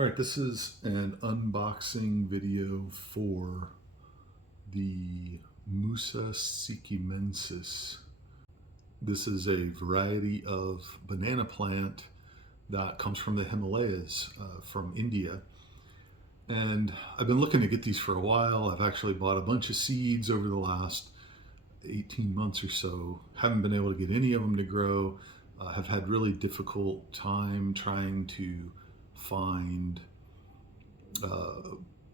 All right, this is an unboxing video for the Musa Sikkimensis. This is a variety of banana plant that comes from the Himalayas, from India. And I've been looking to get these for a while. I've actually bought a bunch of seeds over the last 18 months or so. Haven't been able to get any of them to grow. Have had really difficult time trying to find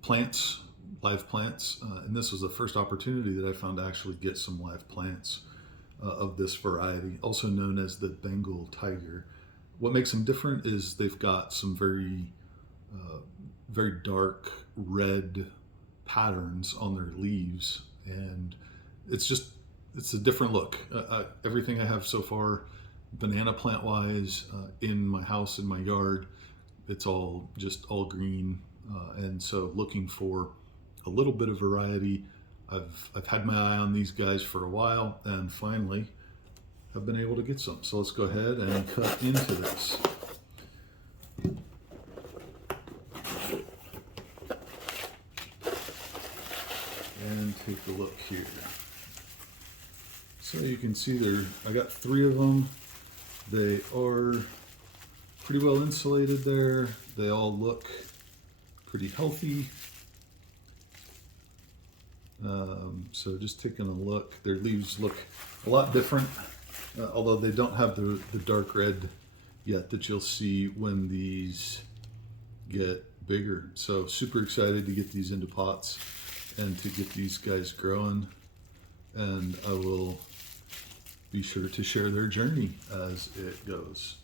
plants, live plants, and this was the first opportunity that I found to actually get some live plants of this variety, also known as the Bengal Tiger. What makes them different is they've got some very dark red patterns on their leaves, and it's a different look. Everything I have so far, banana plant wise, in my house, in my yard, it's all green, and so looking for a little bit of variety. I've had my eye on these guys for a while, and finally have been able to get some. So let's go ahead and cut into this. And take a look here. So you can see I got 3 of them. They are pretty well insulated there. They all look pretty healthy. So just taking a look, their leaves look a lot different, although they don't have the dark red yet that you'll see when these get bigger. So super excited to get these into pots and to get these guys growing, and I will be sure to share their journey as it goes.